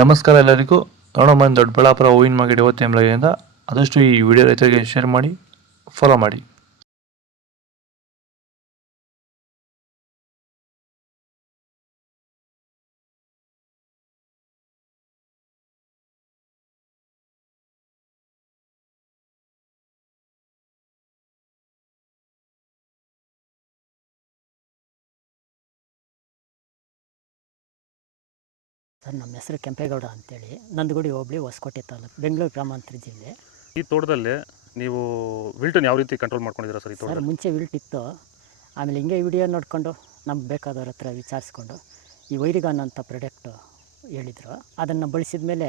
ನಮಸ್ಕಾರ ಎಲ್ಲರಿಗೂ. ನೋಡೋಣ ದೊಡ್ಡಬಳ್ಳಾಪುರ ಹೂವಿನ ಮಾರ್ಕೆಟ್ ಇವತ್ತು ಎಂಬಲ್ಲಿಂದ ಆದಷ್ಟು ಈ ವಿಡಿಯೋ ರೈತರಿಗೆ ಶೇರ್ ಮಾಡಿ, ಫಾಲೋ ಮಾಡಿ. ಸರ್, ನಮ್ಮ ಹೆಸರು ಕೆಂಪೇಗೌಡ ಅಂತೇಳಿ, ನಂದಗುಡಿ ಹೋಬಳಿ, ಹೊಸಕೋಟೆ ತಾಲೂಕು, ಬೆಂಗಳೂರು ಗ್ರಾಮಾಂತರ ಜಿಲ್ಲೆ. ಈ ತೋಟದಲ್ಲಿ ನೀವು ವಿಲ್ಟನ್ನು ಯಾವ ರೀತಿ ಕಂಟ್ರೋಲ್ ಮಾಡ್ಕೊಂಡಿದ್ದೀರಾ ಸರ್? ಈ ಸರ್, ತೋಟದಲ್ಲಿ ಮುಂಚೆ ವಿಲ್ಟ್ ಇತ್ತು. ಆಮೇಲೆ ಹಿಂಗೆ ವಿಡಿಯೋ ನೋಡಿಕೊಂಡು ನಮ್ಗೆ ಬೇಕಾದವ್ರ ಹತ್ರ ವಿಚಾರಿಸ್ಕೊಂಡು ಈ ವೈರಿಗಾನ್ ಅಂತ ಪ್ರಾಡಕ್ಟು ಹೇಳಿದರು. ಅದನ್ನು ಬಳಸಿದ ಮೇಲೆ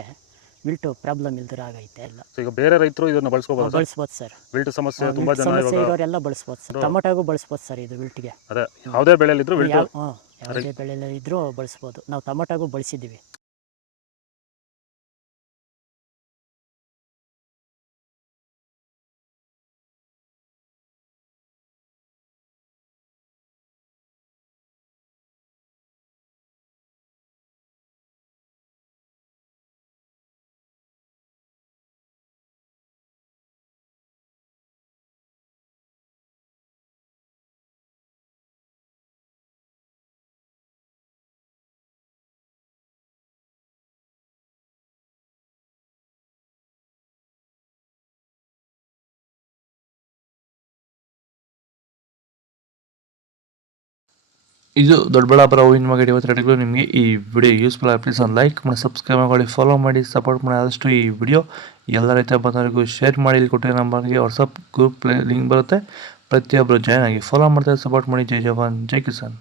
ವಿಲ್ಟು ಪ್ರಾಬ್ಲಮ್ ಇಲ್ದಿರ ಆಗೈತೆ ಎಲ್ಲ. ಈಗ ಬೇರೆ ರೈತರು ಇದನ್ನು ಬಳಸ್ಬೋದು ಸರ್. ವಿಲ್ಟ್ ಸಮಸ್ಯೆ ತುಂಬ ಜನ ಸಮಸ್ಯೆ ಇರೋರೆಲ್ಲ ಬಳಸ್ಬೋದು ಸರ್. ಟೊಮೊಟೊಗೂ ಬಳಸ್ಬೋದು ಸರ್ ಇದು ವಿಲ್ಟ್ಗೆ. ಅದೇ ಯಾವುದೇ ಬೆಳೆಯಲ್ಲಿದ್ದರೂ ವಿಲ್ಟ್ ಯಾವುದೇ ಬೆಳೆಯಲ್ಲಿ ಇದ್ದರೂ ಬಳಸ್ಬೋದು. ನಾವು ಟೊಮೊಟೊಗೂ ಬಳಸಿದ್ದೀವಿ. ಇದು ದೊಡ್ಡಬಳ್ಳಾಪುರ ಹೂವಿನ ಮಾರ್ಕೆಟ್ ಇವತ್ತು ರೇಟ್ಗಳು. ನಿಮಗೆ ಈ ವಿಡಿಯೋ ಯೂಸ್ಫುಲ್ ಆಗಿ ಪ್ಲೀಸ್ ಒಂದು ಲೈಕ್ ಮಾಡಿ, ಸಬ್ಸ್ಕ್ರೈಬ್ ಮಾಡಿ, ಫಾಲೋ ಮಾಡಿ, ಸಪೋರ್ಟ್ ಮಾಡಿ. ಆದಷ್ಟು ಈ ವಿಡಿಯೋ ಎಲ್ಲ ರೈತ ಬಂದವರಿಗೂ ಶೇರ್ ಮಾಡಿ. ಇಲ್ಲಿ ಕೊಟ್ಟಿರೋ ನಂಬರ್ಗೆ ವಾಟ್ಸಪ್ ಗ್ರೂಪ್ ಲಿಂಕ್ ಬರುತ್ತೆ. ಪ್ರತಿಯೊಬ್ಬರು ಜಾಯ್ನ್ ಆಗಿ ಫಾಲೋ ಮಾಡ್ತಾರೆ, ಸಪೋರ್ಟ್ ಮಾಡಿ. ಜೈ ಜವಾನ್, ಜೈ ಕಿಸಾನ್.